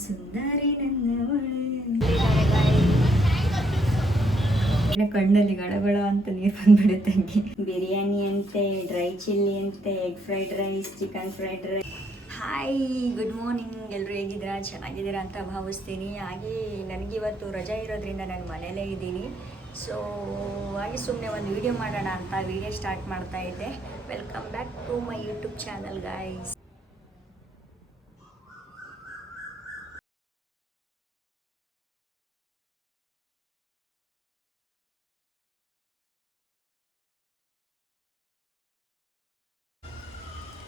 ಸುಂದರಿ ನನ್ನವಳು. ಕಣ್ಣಲ್ಲಿ ಗಳಗಳ ಅಂತ ನೀರು ಬಂದ್ಬಿಡುತ್ತೆ. ಬಿರಿಯಾನಿ ಅಂತೆ, ಡ್ರೈ ಚಿಲ್ಲಿ ಅಂತೆ, egg fried rice, chicken fried rice. Hi, good morning. ಎಲ್ಲರೂ ಹೇಗಿದ್ದೀರಾ? ಚೆನ್ನಾಗಿದ್ದೀರಾ ಅಂತ ಭಾವಿಸ್ತೀನಿ. ಹಾಗೆ ನನಗಿವತ್ತು ರಜೆ ಇರೋದ್ರಿಂದ ನಾನು ಮನೆಯಲ್ಲೇ ಇದ್ದೀನಿ. ಸೊ ಹಾಗೆ ಸುಮ್ಮನೆ ಒಂದು ವಿಡಿಯೋ ಮಾಡೋಣ ಅಂತ ವಿಡಿಯೋ ಸ್ಟಾರ್ಟ್ ಮಾಡ್ತಾ ಇದ್ದೆ. Welcome back to my YouTube channel guys.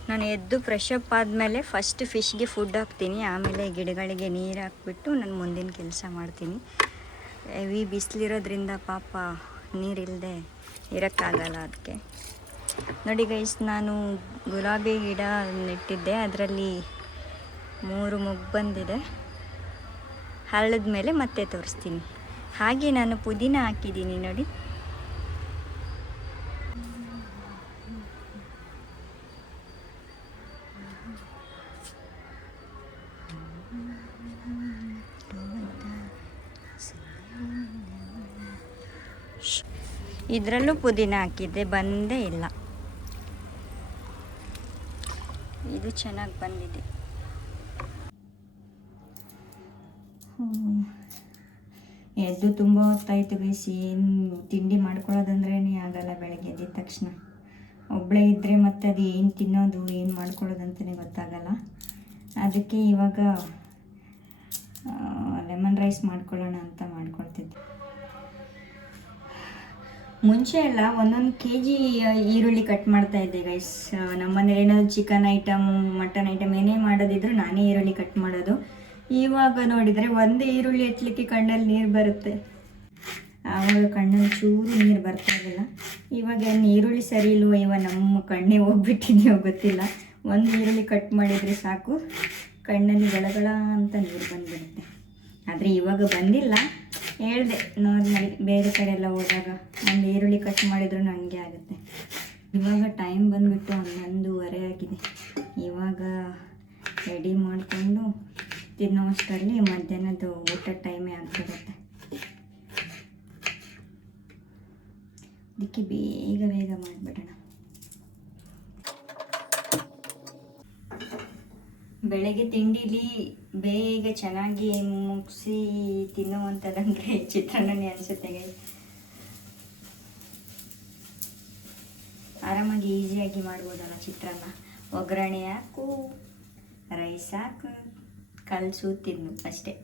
ನಾನು ಎದ್ದು ಫ್ರೆಶ್ ಅಪ್ ಆದಮೇಲೆ ಫಸ್ಟ್ ಫಿಶ್ಗೆ ಫುಡ್ ಹಾಕ್ತೀನಿ, ಆಮೇಲೆ ಗಿಡಗಳಿಗೆ ನೀರು ಹಾಕ್ಬಿಟ್ಟು ನಾನು ಮುಂದಿನ ಕೆಲಸ ಮಾಡ್ತೀನಿ. ಹೆವಿ ಬಿಸಿಲಿರೋದ್ರಿಂದ ಪಾಪ ನೀರಿಲ್ಲದೆ ಇರೋಕ್ಕಾಗಲ್ಲ. ಅದಕ್ಕೆ ನೋಡಿ ಗೈಸ್, ನಾನು ಗುಲಾಬಿ ಗಿಡ ನೆಟ್ಟಿದ್ದೆ, ಅದರಲ್ಲಿ 3 ಮೊಗ್ಗು ಬಂದಿದೆ. ಹರಳಿದ ಮೇಲೆ ಮತ್ತೆ ತೋರಿಸ್ತೀನಿ. ಹಾಗೆ ನಾನು ಪುದೀನ ಹಾಕಿದ್ದೀನಿ ನೋಡಿ. ಇದರಲ್ಲೂ ಪುದೀನ ಹಾಕಿದ್ದೆ, ಬಂದೇ ಇಲ್ಲ. ಇದು ಚೆನ್ನಾಗಿ ಬಂದಿದೆ. ಎದ್ದು ತುಂಬ ಹೊತ್ತಾಯಿತು ಗೈಸ್. ಏನು ತಿಂಡಿ ಮಾಡ್ಕೊಳ್ಳೋದಂದ್ರೇ ಆಗಲ್ಲ ಬೆಳಗ್ಗೆ ಎದ್ದ ತಕ್ಷಣ. ಒಬ್ಬಳೇ ಇದ್ದರೆ ಮತ್ತೆ ಅದು ಏನು ತಿನ್ನೋದು ಏನು ಮಾಡ್ಕೊಳ್ಳೋದಂತಲೇ ಗೊತ್ತಾಗಲ್ಲ. ಅದಕ್ಕೆ ಇವಾಗ ಲೆಮನ್ ರೈಸ್ ಮಾಡ್ಕೊಳ್ಳೋಣ ಅಂತ ಮಾಡ್ಕೊಳ್ತಿದ್ದೆ. ಮುಂಚೆ ಎಲ್ಲ 1 kg ಈರುಳ್ಳಿ ಕಟ್ ಮಾಡ್ತಾ ಇದ್ದೆ ಗೈಸ್. ನಮ್ಮನೇಲಿ ಏನಾದ್ರು ಚಿಕನ್ ಐಟಮ್, ಮಟನ್ ಐಟಮ್ ಏನೇ ಮಾಡೋದಿದ್ರು ನಾನೇ ಈರುಳ್ಳಿ ಕಟ್ ಮಾಡೋದು. ಇವಾಗ ನೋಡಿದರೆ ಒಂದು ಈರುಳ್ಳಿ ಹೆಚ್ಚಲಿಕ್ಕೆ ಕಣ್ಣಲ್ಲಿ ನೀರು ಬರುತ್ತೆ. ಆವಾಗ ಕಣ್ಣಲ್ಲಿ ಚೂರು ನೀರು ಬರ್ತಾ ಇರಲಿಲ್ಲ. ಇವಾಗ ಏನು ಈರುಳ್ಳಿ ಸರಿ ಇಲ್ವೋ, ಇವಾಗ ನಮ್ಮ ಕಣ್ಣೇ ಹೋಗ್ಬಿಟ್ಟಿದೆಯೋ ಗೊತ್ತಿಲ್ಲ. ಒಂದು ಈರುಳ್ಳಿ ಕಟ್ ಮಾಡಿದರೆ ಸಾಕು, ಕಣ್ಣಲ್ಲಿ ಗಳಗಳ ಅಂತ ನೀರು ಬಂದುಬಿಡುತ್ತೆ. ಆದರೆ ಇವಾಗ ಬಂದಿಲ್ಲ. ಹೇಳಿದೆ ನಾರ್ಮಲಿ ಬೇರೆ ಕಡೆ ಎಲ್ಲ ಹೋದಾಗ ಒಂದು ಈರುಳ್ಳಿ ಕಟ್ ಮಾಡಿದ್ರು ಹಂಗೆ ಆಗುತ್ತೆ. ಇವಾಗ ಟೈಮ್ ಬಂದುಬಿಟ್ಟು 11:30 ಆಗಿದೆ. ಇವಾಗ ರೆಡಿ ಮಾಡಿಕೊಂಡು ತಿನ್ನೋಷ್ಟರಲ್ಲಿ ಮಧ್ಯಾಹ್ನದ ಊಟ ಟೈಮೇ ಆಗ್ತಿರುತ್ತೆ. ಅದಕ್ಕೆ ಬೇಗ ಮಾಡಿಬಿಡೋಣ. ಬೆಳಗ್ಗೆ ತಿಂಡಿಲಿ ಬೇಗ ಚೆನ್ನಾಗಿ ಮುಗಿಸಿ ತಿನ್ನುವಂಥದ್ದಂದರೆ ಚಿತ್ರಾನ್ನನೇ ಅನಿಸುತ್ತೆ. ಆರಾಮಾಗಿ ಈಸಿಯಾಗಿ ಮಾಡ್ಬೋದಲ್ಲ ಚಿತ್ರಾನ್ನ. ಒಗ್ಗರಣೆ ಹಾಕು, ರೈಸ್ ಹಾಕು, ಕಲಸು, ತಿನ್ನು ಅಷ್ಟೇ.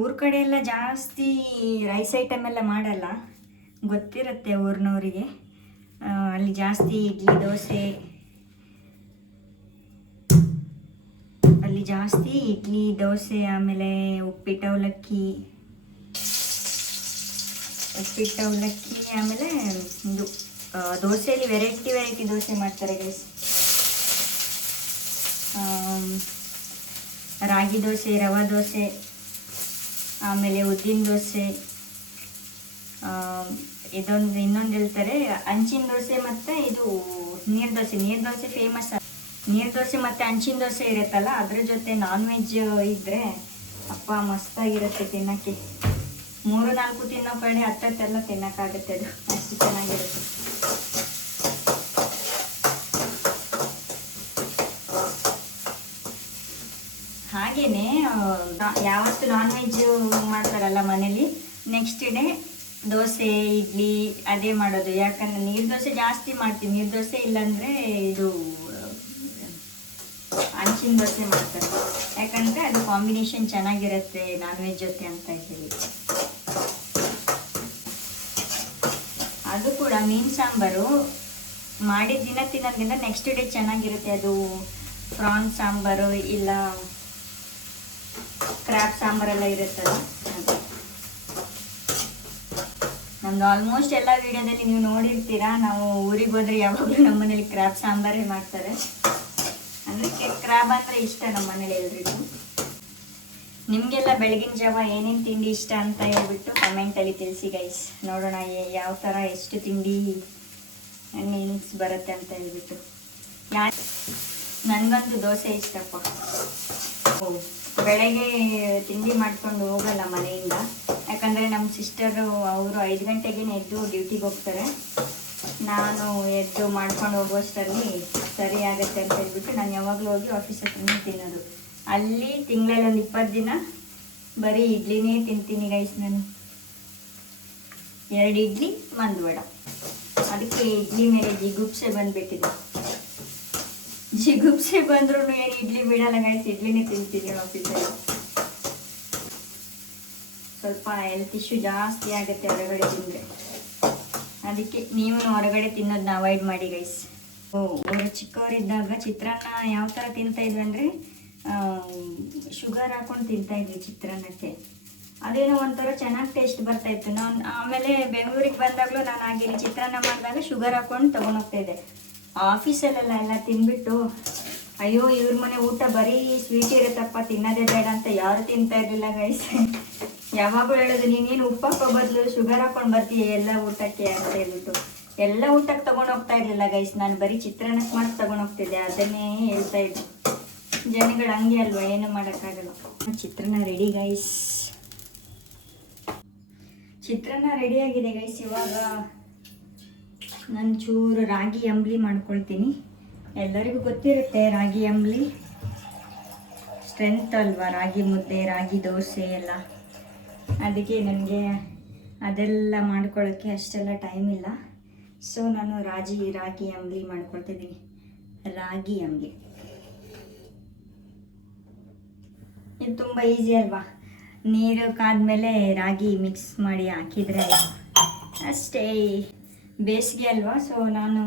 ಊರ ಕಡೆ ಎಲ್ಲ ಜಾಸ್ತಿ ರೈಸ್ ಐಟಮ್ ಎಲ್ಲ ಮಾಡಲ್ಲ, ಗೊತ್ತಿರುತ್ತೆ ಊರಿನವರಿಗೆ. ಅಲ್ಲಿ ಜಾಸ್ತಿ ಇಡ್ಲಿ ದೋಸೆ, ಆಮೇಲೆ ಉಪ್ಪಿಟ್ಟು ಅವಲಕ್ಕಿ, ಆಮೇಲೆ ಇದು ದೋಸೆಯಲ್ಲಿ ವೆರೈಟಿ ದೋಸೆ ಮಾಡ್ತಾರೆ ಗೈಸ್. ರಾಗಿ ದೋಸೆ, ರವೆ ದೋಸೆ, ಆಮೇಲೆ ಉದ್ದಿನ ದೋಸೆ, ಇನ್ನೊಂದು ಹೇಳ್ತಾರೆ ಹಂಚಿನ ದೋಸೆ, ಮತ್ತು ಇದು ನೀರು ದೋಸೆ ಫೇಮಸ್. ನೀರು ದೋಸೆ ಮತ್ತು ಹಂಚಿನ ದೋಸೆ ಇರುತ್ತಲ್ಲ, ಅದ್ರ ಜೊತೆ ನಾನ್ ವೆಜ್ ಇದ್ದರೆ ಅಪ್ಪ ಮಸ್ತಾಗಿರುತ್ತೆ ತಿನ್ನೋಕ್ಕೆ. 3-4 ತಿನ್ನೋ ಕಡೆ 10 ತಿನ್ನೋಕ್ಕಾಗುತ್ತೆ. ಅದು ಅಷ್ಟು ಚೆನ್ನಾಗಿರುತ್ತೆ. ಹಾಗೆಯೇ ಯಾವತ್ತು ನಾನ್ ವೆಜ್ ಮಾಡ್ತಾರಲ್ಲ ಮನೇಲಿ, ನೆಕ್ಸ್ಟ್ ಡೇ ದೋಸೆ, ಇಡ್ಲಿ ಅದೇ ಮಾಡೋದು. ಯಾಕಂದರೆ ನೀರು ದೋಸೆ ಜಾಸ್ತಿ ಮಾಡ್ತೀವಿ. ನೀರು ದೋಸೆ ಇಲ್ಲಾಂದರೆ ಇದು ಹಂಚಿನ ದೋಸೆ ಮಾಡ್ತಾರೆ. ಯಾಕಂದರೆ ಅದು ಕಾಂಬಿನೇಷನ್ ಚೆನ್ನಾಗಿರುತ್ತೆ ನಾನ್ ವೆಜ್ ಜೊತೆ ಅಂತ ಹೇಳಿ. ಅದು ಕೂಡ ಮೀನು ಸಾಂಬಾರು ಮಾಡಿದ ದಿನ ತಿನ್ನೋದ್ರಿಂದ ನೆಕ್ಸ್ಟ್ ಡೇ ಚೆನ್ನಾಗಿರುತ್ತೆ. ಅದು ಪ್ರಾನ್ ಸಾಂಬಾರು ಇಲ್ಲ ಕ್ರ್ಯಾಬ್ ಸಾಂಬಾರೆಲ್ಲ ಇರುತ್ತಲ್ಲ, ಅದು ನಮ್ದು ಆಲ್ಮೋಸ್ಟ್ ಎಲ್ಲ ವಿಡಿಯೋದಲ್ಲಿ ನೀವು ನೋಡಿರ್ತೀರಾ. ನಾವು ಊರಿಗೆ ಹೋದರೆ ಯಾವಾಗಲೂ ನಮ್ಮ ಮನೇಲಿ ಕ್ರ್ಯಾಬ್ ಸಾಂಬಾರೇ ಮಾಡ್ತಾರೆ. ಅಂದರೆ ಕ್ರ್ಯಾಬ್ ಅಂದರೆ ಇಷ್ಟ ನಮ್ಮ ಮನೇಲಿ ಎಲ್ರಿಗೂ. ನಿಮಗೆಲ್ಲ ಬೆಳಗಿನ ಜಾವ ಏನೇನು ತಿಂಡಿ ಇಷ್ಟ ಅಂತ ಹೇಳ್ಬಿಟ್ಟು ಕಮೆಂಟಲ್ಲಿ ತಿಳಿಸಿ ಗೈಸ್. ನೋಡೋಣ ಯಾವ ಥರ ಎಷ್ಟು ತಿಂಡಿ ಮೀನ್ಸ್ ಬರುತ್ತೆ ಅಂತ ಹೇಳ್ಬಿಟ್ಟು. ನನಗಂತೂ ದೋಸೆ ಇಷ್ಟಪ್ಪ. ಬೆಳಗ್ಗೆ ತಿಂಡಿ ಮಾಡ್ಕೊಂಡು ಹೋಗಲ್ಲ ಮನೆಯಿಂದ, ಯಾಕಂದರೆ ನಮ್ಮ ಸಿಸ್ಟರು ಅವರು 5 ಗಂಟೆಗೆ ಎದ್ದು ಡ್ಯೂಟಿಗೆ ಹೋಗ್ತಾರೆ. ನಾನು ಎದ್ದು ಮಾಡ್ಕೊಂಡು ಹೋಗೋಷ್ಟರಲ್ಲಿ ಸರಿ ಆಗುತ್ತೆ ಅಂತ ಹೇಳ್ಬಿಟ್ಟು ನಾನು ಯಾವಾಗಲೂ ಹೋಗಿ ಆಫೀಸ್ ಹತ್ರನೇ ತಿನ್ನೋದು. ಅಲ್ಲಿ ತಿಂಗಳಲ್ಲಿ ಒಂದು 20 ದಿನ ಬರೀ ಇಡ್ಲಿನೇ ತಿಂತೀನಿ ಗೈಸ್. ನಾನು 2 ಇಡ್ಲಿ 1 ವಡ. ಅದಕ್ಕೆ ಇಡ್ಲಿ ಮೇಲೆ ಜಿಗುಪ್ಸೆ ಬಂದುಬಿಟ್ಟಿದೆ. ಜಿಗುಪ್ಸೆ ಬಂದ್ರೂ ಏನು ಇಡ್ಲಿ ಬಿಡಲ್ಲ ಗೈಸ್, ಇಡ್ಲಿನೇ ತಿಂತೀನಿ ಆಫೀಸಲ್ಲಿ. ಸ್ವಲ್ಪ ಹೆಲ್ತ್ ಇಶ್ಯೂ ಜಾಸ್ತಿ ಆಗುತ್ತೆ ಹೊರಗಡೆ ತಿಂದರೆ. ಅದಕ್ಕೆ ನೀವು ಹೊರಗಡೆ ತಿನ್ನೋದನ್ನ ಅವಾಯ್ಡ್ ಮಾಡಿ ಗೈಸ್. ಅವರು ಚಿಕ್ಕವರಿದ್ದಾಗ ಚಿತ್ರಾನ್ನ ಯಾವ ಥರ ತಿಂತಾಯಿದ್ವಿ ಅಂದರೆ ಶುಗರ್ ಹಾಕ್ಕೊಂಡು ತಿಂತಾಯಿದ್ವಿ ಚಿತ್ರಾನ್ನಕ್ಕೆ. ಅದೇನೋ ಒಂಥರ ಚೆನ್ನಾಗಿ ಟೇಸ್ಟ್ ಬರ್ತಾಯಿತ್ತು. ನಾನು ಆಮೇಲೆ ಬೆಂಗಳೂರಿಗೆ ಬಂದಾಗಲೂ ನಾನು ಆಗಿಲ್ಲಿ ಚಿತ್ರಾನ್ನ ಮಾಡಿದಾಗ ಶುಗರ್ ಹಾಕ್ಕೊಂಡು ತೊಗೊಂಡೋಗ್ತಾಯಿದ್ದೆ. ಆಫೀಸಲ್ಲೆಲ್ಲ ಎಲ್ಲ ತಿಂದ್ಬಿಟ್ಟು ಅಯ್ಯೋ ಇವ್ರ ಮನೆ ಊಟ ಬರೀ ಸ್ವೀಟ್ ಇರುತ್ತಪ್ಪ, ತಿನ್ನೋದೇ ಬೇಡ ಅಂತ ಯಾರು ತಿಂತಾ ಇರಲಿಲ್ಲ ಗೈಸ್. ಯಾವಾಗಲೂ ಹೇಳೋದು, ನೀನೇನು ಉಪ್ಪಕ್ಕ ಬದಲು ಶುಗರ್ ಹಾಕ್ಕೊಂಡು ಬರ್ತೀಯ ಎಲ್ಲ ಊಟಕ್ಕೆ ಅಂತ ಹೇಳ್ಬಿಟ್ಟು. ಎಲ್ಲ ಊಟಕ್ಕೆ ತೊಗೊಂಡೋಗ್ತಾ ಇರಲಿಲ್ಲ ಗೈಸ್, ನಾನು ಬರೀ ಚಿತ್ರಾನ್ನಕ್ಕೆ ಮಾಡಿ ತೊಗೊಂಡೋಗ್ತಿದ್ದೆ. ಅದನ್ನೇ ಹೇಳ್ತಾ ಇದ್ದೆ. ಜನಗಳು ಹಂಗೆ ಅಲ್ವಾ, ಏನು ಮಾಡೋಕ್ಕಾಗಲ್ಲ. ಚಿತ್ರಾನ್ನ ರೆಡಿ ಗೈಸ್. ಚಿತ್ರಾನ್ನ ರೆಡಿಯಾಗಿದೆ ಗೈಸ್. ಇವಾಗ ನಾನು ಚೂರು ರಾಗಿ ಅಂಬ್ಲಿ ಮಾಡ್ಕೊಳ್ತೀನಿ. ಎಲ್ಲರಿಗೂ ಗೊತ್ತಿರುತ್ತೆ ರಾಗಿ ಅಂಬ್ಲಿ ಸ್ಟ್ರೆಂತ್ ಅಲ್ವಾ, ರಾಗಿ ಮುದ್ದೆ, ರಾಗಿ ದೋಸೆ ಎಲ್ಲ. ಅದಕ್ಕೆ ನನಗೆ ಅದೆಲ್ಲ ಮಾಡ್ಕೊಳ್ಳೋಕ್ಕೆ ಅಷ್ಟೆಲ್ಲ ಟೈಮ್ ಇಲ್ಲ. ಸೊ ನಾನು ರಾಗಿ ಅಂಬ್ಲಿ ಮಾಡ್ಕೊಳ್ತಿದ್ದೀನಿ. ರಾಗಿ ಅಂಬ್ಲಿ ಇದು ತುಂಬ ಈಸಿ ಅಲ್ವಾ. ನೀರು ಕಾದ್ಮೇಲೆ ರಾಗಿ ಮಿಕ್ಸ್ ಮಾಡಿ ಹಾಕಿದರೆ ಅಷ್ಟೇ. ಬೇಸಿಗೆ ಅಲ್ವಾ, ಸೊ ನಾನು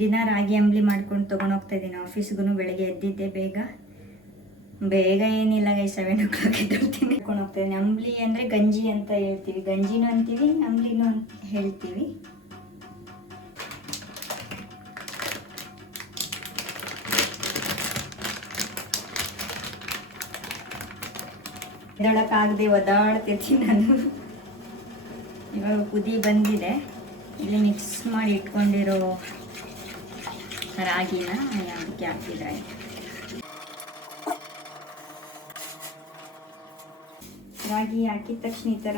ದಿನ ರಾಗಿ ಅಂಬ್ಲಿ ಮಾಡ್ಕೊಂಡು ತೊಗೊಂಡೋಗ್ತಾಯಿದ್ದೀನಿ ಆಫೀಸ್ಗೂ. ಬೆಳಗ್ಗೆ ಎದ್ದಿದ್ದೆ ಬೇಗ ಏನಿಲ್ಲ ಗೈ, 7 o'clock ಎದ್ದೇಳ್ತೀನಿ, ಕರ್ಕೊಂಡು ಹೋಗ್ತಾಯಿದ್ದೀನಿ. ಅಂಬ್ಲಿ ಅಂದರೆ ಗಂಜಿ ಅಂತ ಹೇಳ್ತೀವಿ, ಗಂಜಿನೂ ಅಂತೀವಿ, ಅಂಬ್ಲಿನೂ ಅಂತ ಹೇಳ್ತೀವಿ. ಎದ್ದೇಳಕ್ಕಾಗದೆ ಒದ್ದಾಡ್ತಿರ್ತೀನಿ ನಾನು. ಇವಾಗ ಕುದಿ ಬಂದಿದೆ. ಇಲ್ಲಿ ಮಿಕ್ಸ್ ಮಾಡಿ ಇಟ್ಕೊಂಡಿರೋ ರಾಗಿನ ಅದಕ್ಕೆ ಹಾಕಿದ್ರೆ ರಾಗಿ ಹಾಕಿದ ತಕ್ಷಣ ಈ ಥರ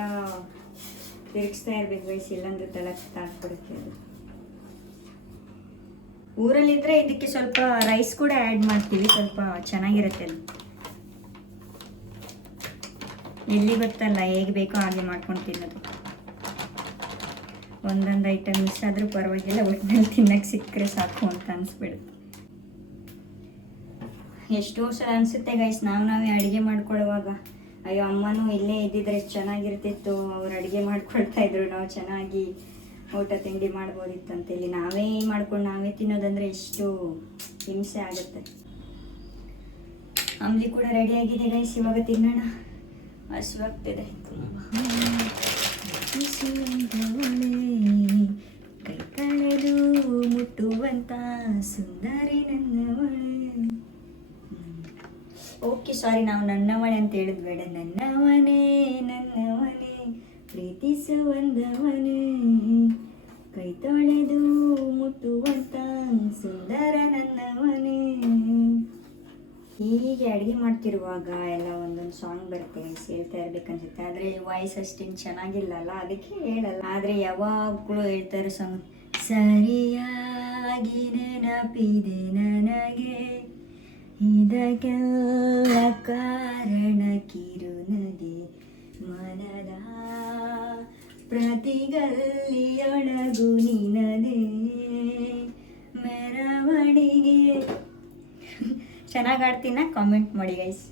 ತಿರುಗಿಸ್ತಾ ಇರ್ಬೇಕು ವಯಸ್ಸು, ಇಲ್ಲಾಂದ್ರೆ ತಳಕ್ಕೆ ತಾಕ್ಬಿಡುತ್ತೆ ಅದು. ಊರಲ್ಲಿದ್ದರೆ ಇದಕ್ಕೆ ಸ್ವಲ್ಪ ರೈಸ್ ಕೂಡ ಆ್ಯಡ್ ಮಾಡ್ತೀವಿ, ಸ್ವಲ್ಪ ಚೆನ್ನಾಗಿರುತ್ತೆ ಅದು. ಎಲ್ಲಿ ಗೊತ್ತಲ್ಲ, ಹೇಗೆ ಬೇಕೋ ಹಾಗೆ ಮಾಡ್ಕೊಂಡು ತಿನ್ನೋದು. ಒಂದೊಂದು ಐಟಮ್ ಮಿಸ್ ಆದರೂ ಪರವಾಗಿಲ್ಲ, ಒಟ್ಟಿನಲ್ಲಿ ತಿನ್ನಕ್ಕೆ ಸಿಕ್ಕರೆ ಸಾಕು ಅಂತ ಅನಿಸ್ಬಿಡುತ್ತೆ. ಎಷ್ಟೋ ಸಲ ಅನಿಸುತ್ತೆ ಗೈಸ್, ನಾವೇ ಅಡುಗೆ ಮಾಡ್ಕೊಳ್ಳುವಾಗ ಅಯ್ಯೋ ಅಮ್ಮನೂ ಇಲ್ಲೇ ಇದ್ದಿದ್ರೆ ಎಷ್ಟು ಚೆನ್ನಾಗಿರ್ತಿತ್ತು, ಅವ್ರು ಅಡುಗೆ ಮಾಡ್ಕೊಳ್ತಾಯಿದ್ರು, ನಾವು ಚೆನ್ನಾಗಿ ಊಟ ತಿಂಡಿ ಮಾಡ್ಬೋದಿತ್ತು ಅಂತ. ಇಲ್ಲಿ ನಾವೇ ಮಾಡ್ಕೊಂಡು ನಾವೇ ತಿನ್ನೋದಂದರೆ ಎಷ್ಟು ಹಿಂಸೆ ಆಗುತ್ತೆ. ಅಂಬ್ಲಿ ಕೂಡ ರೆಡಿಯಾಗಿದೆ ಗೈಸ್, ಇವಾಗ ತಿನ್ನೋಣ. ಹಸಿವಾಗ್ತಿದೆ ತುಂಬ. ಕೈ ಕಳೆದು ಮುಟ್ಟುವಂತ ಸುಂದರಿ ನನ್ನವಳೆ. ಓಕೆ ಸಾರಿ, ನಾವು ನನ್ನವಳೆ ಅಂತ ಹೇಳಿದ್ ಬೇಡ. ನನ್ನವನೇ ನನ್ನವನೇ ಪ್ರೀತಿಸುವಂದವನೇ, ಕೈ ತೊಳೆದು ಮುಟ್ಟುವಂತ ಸುಂದರ ನನ್ನವನೇ. ಹೀಗೆ ಅಡುಗೆ ಮಾಡ್ತಿರುವಾಗ ಎಲ್ಲ ಒಂದೊಂದು ಸಾಂಗ್ ಬರುತ್ತೆ, ಹೇಳ್ತಾ ಇರ್ಬೇಕನ್ಸುತ್ತೆ. ಆದರೆ ವಾಯ್ಸ್ ಅಷ್ಟೇನು ಚೆನ್ನಾಗಿಲ್ಲ ಅಲ್ಲ, ಅದಕ್ಕೆ ಹೇಳಲ್ಲ. ಆದರೆ ಯಾವಾಗಲೂ ಹೇಳ್ತಾರೆ ಸಾಂಗ್. ಸರಿಯಾಗಿ ನೆನಪಿದೆ ನನಗೆ, ಇದಕ್ಕೆಲ್ಲ ಕಾರಣ ಕಿರುನಗೆ, ಮನದ ಪ್ರತಿಗಲ್ಲಿಯೊಳಗು ನಿನದೇ ಮೆರವಣಿಗೆ. ಚೆನ್ನಾಗಿ ಆಡ್ತೀನ? ಕಾಮೆಂಟ್ ಮಾಡಿ ಗೈಸ್.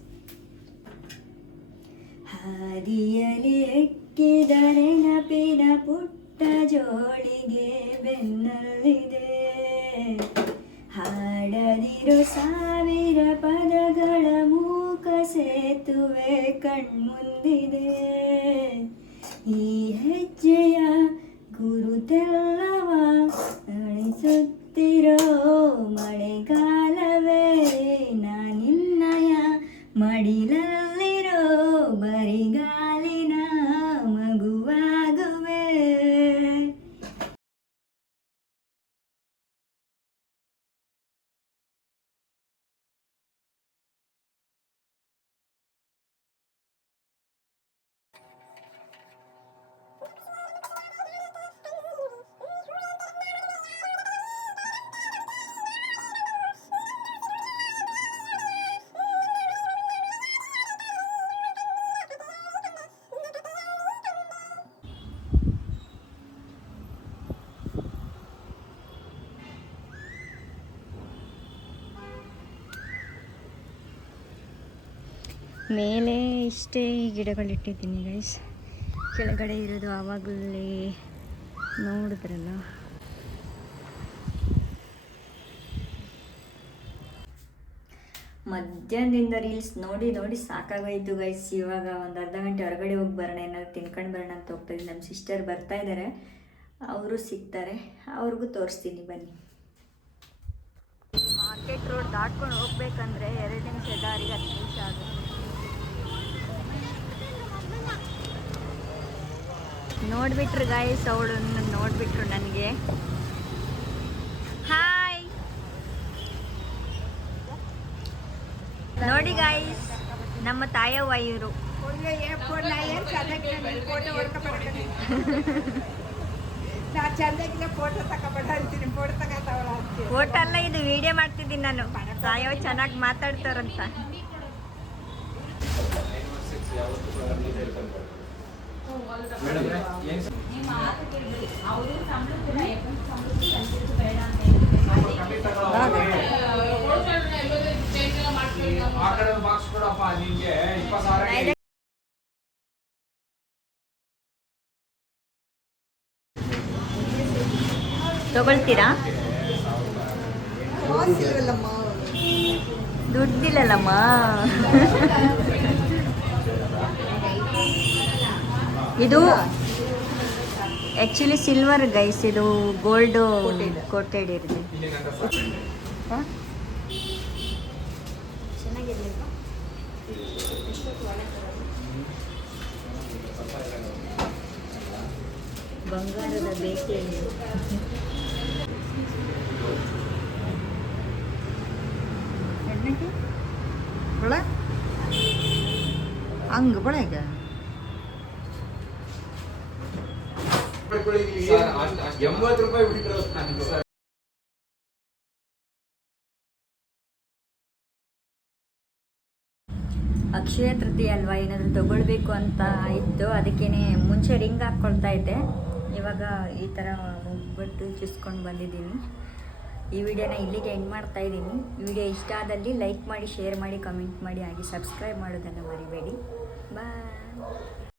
ಹಾದಿಯಲ್ಲಿ ಎಕ್ಕಿದರೆ ನೆನಪಿನ ಪುಟ್ಟ ಜೋಳಿಗೆ ಬೆನ್ನಲ್ಲಿದೆ, ಹಾಡದಿರೋ 1000 ಪದಗಳ ಮೂಕ ಸೇತುವೆ ಕಣ್ಮುಂದಿದೆ. ಈ ಹೆಜ್ಜೆಯ ಗುರುತೆಲ್ಲವ ಅಳಿಸುತ್ತಿರೋ ಮಳೆಗಾಲವೇ, ನಾನಿನ್ನಯ ಮಡಿಲಲ್ಲಿರೋ ಬರಿಗಾಲಿನ ಮಗುವಾಗುವೆ. ಮೇಲೆ ಇಷ್ಟೇ ಗಿಡಗಳಿಟ್ಟಿದ್ದೀನಿ ಗೈಸ್, ಕೆಳಗಡೆ ಇರೋದು ಆವಾಗಲೇ ನೋಡಿದ್ರಲ್ಲ. ಮಧ್ಯಾಹ್ನದಿಂದ ರೀಲ್ಸ್ ನೋಡಿ ನೋಡಿ ಸಾಕಾಗೋಯ್ತು ಗೈಸ್. ಇವಾಗ ಒಂದು ಅರ್ಧ ಗಂಟೆ ಹೊರಗಡೆ ಹೋಗಿ ಬರೋಣ, ಏನಾದ್ರು ತಿನ್ಕೊಂಡು ಬರೋಣ ಅಂತ ಹೋಗ್ತಾಯಿದ್ದೀನಿ. ನಮ್ಮ ಸಿಸ್ಟರ್ ಬರ್ತಾ ಇದ್ದಾರೆ, ಅವರು ಸಿಗ್ತಾರೆ, ಅವ್ರಿಗೂ ತೋರಿಸ್ತೀನಿ ಬನ್ನಿ. ಮಾರ್ಕೆಟ್ ರೋಡ್ ದಾಟ್ಕೊಂಡು ಹೋಗ್ಬೇಕಂದ್ರೆ 2 ನಿಮಿಷ ದಾರಿಗೆ 10 ನಿಮಿಷ ಆಗುತ್ತೆ. ನೋಡ್ಬಿಟ್ರು ಗಾಯ್ಸ್, ಅವಳು ನೋಡ್ಬಿಟ್ರು ನನಗೆ. ಹಾಯ್ ನೋಡಿ ಗಾಯ್ಸ್, ನಮ್ಮ ತಾಯವ್ವ ಇವರು. ಫೋಟೋ ಅಲ್ಲ ಇದು, ವಿಡಿಯೋ ಮಾಡ್ತಿದ್ದೀನಿ ನಾನು. ತಾಯವ್ವ ಚೆನ್ನಾಗಿ ಮಾತಾಡ್ತಾರಂತ. ತಗೊಳ್ತೀರಾ? ದುಡ್ಡಿಲ್ಲಲ್ಲಮ್ಮ. ಇದು ಆ್ಯಕ್ಚುಲಿ ಸಿಲ್ವರ್ ಗೈಸ್, ಇದು ಗೋಲ್ಡು ಕೋಟೆಡ್ ಇರಲಿ. ಚೆನ್ನಾಗಿರ್ಲಿಲ್ಲ, ಬಂಗಾರದ ಬೇಕೆಯಲ್ಲಿ ಹಂಗ ಬಳೆಗ ₹80 ಅಕ್ಷಯ ತೃತೀಯ ಅಲ್ವಾ, ಏನಾದರೂ ತಗೊಳ್ಬೇಕು ಅಂತ ಇತ್ತು, ಅದಕ್ಕೇನೆ ಮುಂಚೆ ರಿಂಗ್ ಹಾಕ್ಕೊಳ್ತಾ ಇದ್ದೆ. ಇವಾಗ ಈ ಥರ ಒಬ್ಬಟ್ಟು ಚುಸ್ಕೊಂಡು ಬಂದಿದ್ದೀನಿ. ಈ ವಿಡಿಯೋನ ಇಲ್ಲಿಗೆ ಎಂಡ್ ಮಾಡ್ತಾ ಇದ್ದೀನಿ. ವಿಡಿಯೋ ಇಷ್ಟ ಆದಲ್ಲಿ ಲೈಕ್ ಮಾಡಿ, ಶೇರ್ ಮಾಡಿ, ಕಮೆಂಟ್ ಮಾಡಿ, ಹಾಗೆ ಸಬ್ಸ್ಕ್ರೈಬ್ ಮಾಡೋದನ್ನು ಮರಿಬೇಡಿ. ಬಾಯ್.